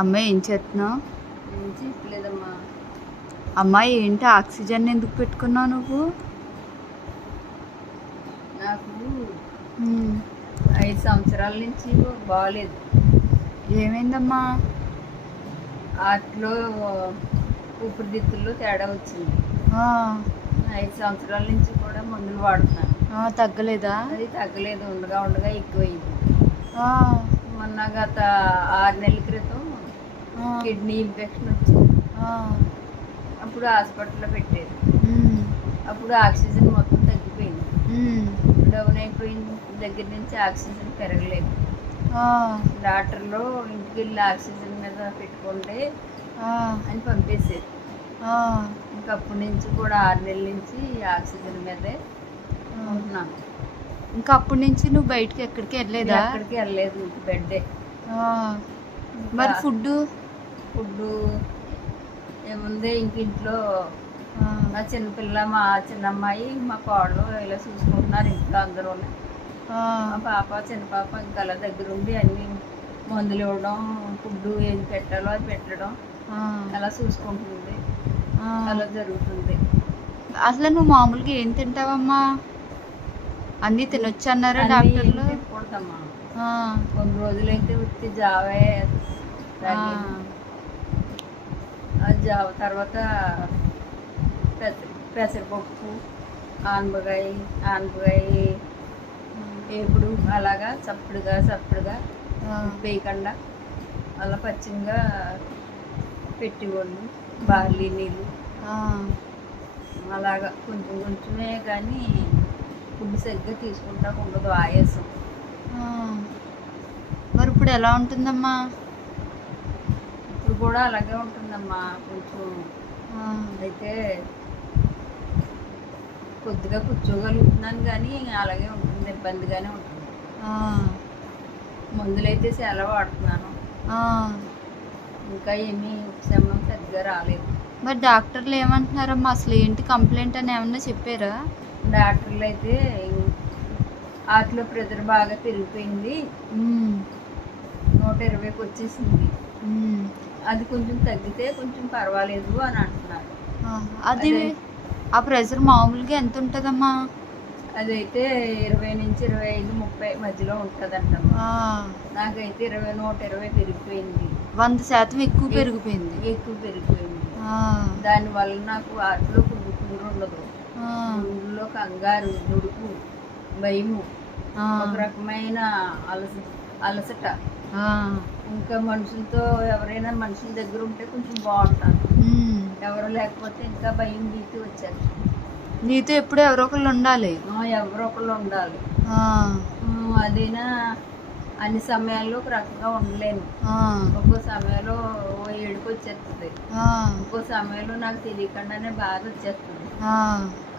అమ్మాయి ఏం చేస్తున్నావు? ఏం చెప్పలేదమ్మా. అమ్మాయి ఏంటి ఆక్సిజన్ ఎందుకు పెట్టుకున్నావు నువ్వు? నాకు 5 సంవత్సరాల నుంచి బాగాలేదు. ఏమైందమ్మా? వాటిలో ఊపిరితిత్తుల్లో తేడా వచ్చింది. 5 సంవత్సరాల నుంచి కూడా మందులు వాడుతున్నాను. తగ్గలేదా? అది తగ్గలేదు, ఉండగా ఉండగా ఎక్కువైంది. మొన్న గత 6 నెలల క్రితం కిడ్నీ ఇన్ఫెక్షన్ వచ్చింది. అప్పుడు హాస్పిటల్లో పెట్టారు. అప్పుడు ఆక్సిజన్ మొత్తం తగ్గిపోయింది. డౌన్ అయిపోయిన దగ్గర నుంచి ఆక్సిజన్ పెరగలేదు. డాక్టర్లు ఇంటికి వెళ్ళి ఆక్సిజన్ మీద పెట్టుకుంటే అని పంపేశారు. ఇంకప్పటి నుంచి కూడా 6 నెలల నుంచి ఆక్సిజన్ మీదే ఉంటున్నాను. ఇంకా అప్పటి నుంచి నువ్వు బయటకి ఎక్కడికి వెళ్ళలేదా? ఎక్కడికి వెళ్ళలేదు, ఇంక బెడ్డే. మరి ఫుడ్ ఏముంది, ఇంక ఇంట్లో మా చిన్నపిల్ల, మా చిన్నమ్మాయి, మా కోడలు ఇలా చూసుకుంటున్నారు ఇంట్లో అందరూ. మా పాప, చిన్న పాప ఇంకా అలా దగ్గరుండి అన్ని మందులు ఇవ్వడం, ఫుడ్ ఏది పెట్టాలో అది పెట్టడం అలా చూసుకుంటుంది. అలా జరుగుతుంది. అసలు నువ్వు మామూలుగా ఏం తింటావమ్మా? అన్నీ తినొచ్చు అన్నారా డాక్టర్లు? తినకూడదమ్మా. కొన్ని రోజులైతే ఉత్తి జావే జావ, తర్వాత పెసరపప్పు, ఆనపకాయ ఎప్పుడు అలాగా చప్పుడుగా వేయకుండా అలా పచ్చిగా పెట్టివ్వండి. బార్లీ నీళ్ళు అలాగా కొంచెం కొంచెమే, కానీ ఫుడ్ సరిగ్గా తీసుకుంటా ఉండదు, ఆయాసం. మరి ఇప్పుడు ఎలా ఉంటుందమ్మా? ఇప్పుడు కూడా అలాగే ఉంటుందమ్మా. కొంచెం అయితే కొద్దిగా కూర్చోగలుగుతున్నాను, కానీ అలాగే ఉంటుంది, ఇబ్బందిగానే ఉంటుంది. మందులైతే చాలా వాడుతున్నాను, ఇంకా ఏమీ ఉపశమనం సరిగ్గా రాలేదు. మరి డాక్టర్లు ఏమంటున్నారమ్మా? అసలు ఏంటి కంప్లైంట్ అని ఏమన్నా చెప్పారా? డాక్టర్లు అయితే వాటిలో ప్రెజర్ బాగా పెరిగిపోయింది, 120కి వచ్చేసింది, అది కొంచెం తగ్గితే కొంచెం పర్వాలేదు అని అంటున్నారు. అది ఆ ప్రెజర్ మామూలుగా ఎంత ఉంటుందమ్మా? అదైతే 20 నుంచి 25, 30 మధ్యలో ఉంటుందంటమ్మా. నాకైతే 120 పెరిగిపోయింది. 100% ఎక్కువ పెరిగిపోయింది. దానివల్ల నాకు వాటిలో కుదురు ఉండదు, గుండెల్లో కంగారు, దుడుకు, భయము, ఒక రకమైన అలసట. ఇంకా మనుషులతో ఎవరైనా మనుషుల దగ్గర ఉంటే కొంచెం బాగుంటాను, ఎవరు లేకపోతే ఇంకా భయం, భీతి వచ్చారు. నీతో ఎప్పుడు ఎవరో ఒకళ్ళు ఉండాలి. అదేనా అన్ని సమయాల్లో ఒక రకంగా ఉండలేను. ఒక్కో సమయంలో ఏడుపు వచ్చేస్తుంది, ఒక్కో సమయంలో నాకు తెలియకుండానే బాధ వచ్చేస్తుంది.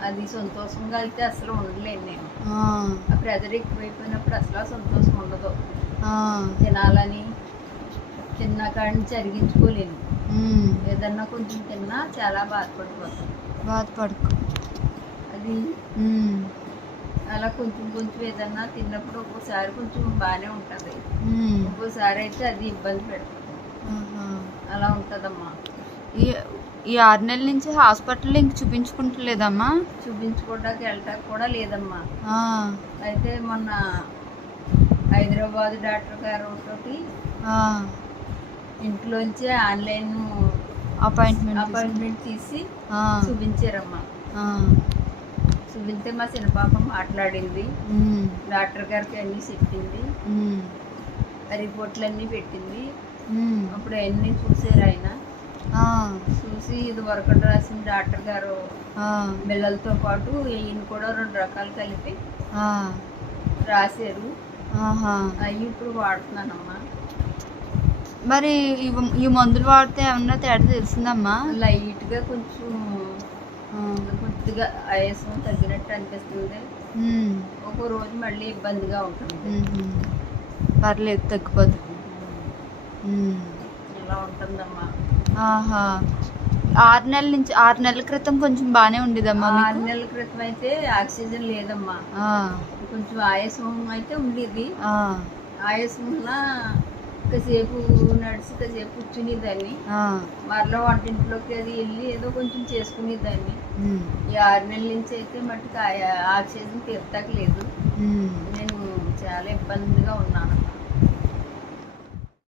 అది సంతోషంగా అయితే అసలు ఉండలేను నేను. ఆ ప్రెజర్ ఎక్కువైపోయినప్పుడు అసలు సంతోషం ఉండదు. తినాలని తిన్నా కాడి నుంచి అరిగించుకోలేను. ఏదన్నా కొంచెం తిన్నా చాలా బాధపడుకో. అది అలా కొంచెం ఏదన్నా తిన్నప్పుడు ఒక్కోసారి కొంచెం బాగానే ఉంటుంది, ఒక్కోసారి అయితే అది ఇబ్బంది పెడుతుంది. అలా ఉంటుందమ్మా. ఈ 6 నెలల నుంచి హాస్పిటల్లో ఇంక చూపించుకుంటలేదమ్మా? చూపించుకోవడానికి వెళ్ళటానికి కూడా లేదమ్మా. అయితే మొన్న హైదరాబాద్ డాక్టర్ గారు తోటి ఇంట్లోంచి ఆన్లైన్ అపాయింట్మెంట్ తీసి చూపించారమ్మా. చూపిస్తే మా చిన్న పాప మాట్లాడింది, డాక్టర్ గారికి అన్నీ చెప్పింది, రిపోర్ట్లన్నీ పెట్టింది. అప్పుడు అవన్నీ చూసారు ఆయన. చూసి ఇది వరకు రాసిన డాక్టర్ గారు బిళ్ళలతో పాటు ఈయన కూడా 2 రకాలు కలిపి రాశారు. అవి ఇప్పుడు వాడుతున్నానమ్మా. మరి ఈ మందులు వాడితే ఏమన్నా తేడా తెలిసిందమ్మా? లైట్గా కొంచెం కొద్దిగా ఆయాసం తగ్గినట్టు అనిపిస్తుంది. ఒక్కో రోజు మళ్ళీ ఇబ్బందిగా ఉంటుంది. పర్లేదు, తగ్గిపోతుంది. ఇలా ఉంటుందమ్మా. 6 నెలల క్రితం కొంచెం బాగానే ఉండేదమ్మా? 6 నెలల క్రితం అయితే ఆక్సిజన్ లేదమ్మా. కొంచెం ఆయాసం అయితే ఉండేది. ఆయాసం ఉన్న కాసేపు నడిచి కాసేపు కూర్చునేదాన్ని. ఆ, మరలా వంటింట్లోకి అది వెళ్ళి ఏదో కొంచెం చేసుకునేదాన్ని. ఉమ్, ఈ 6 నెలల నుంచి అయితే మట్టుకు ఆక్సిజన్ తీర్చట్లేదు. ఉమ్. నేను చాలా ఇబ్బందిగా ఉన్నాను.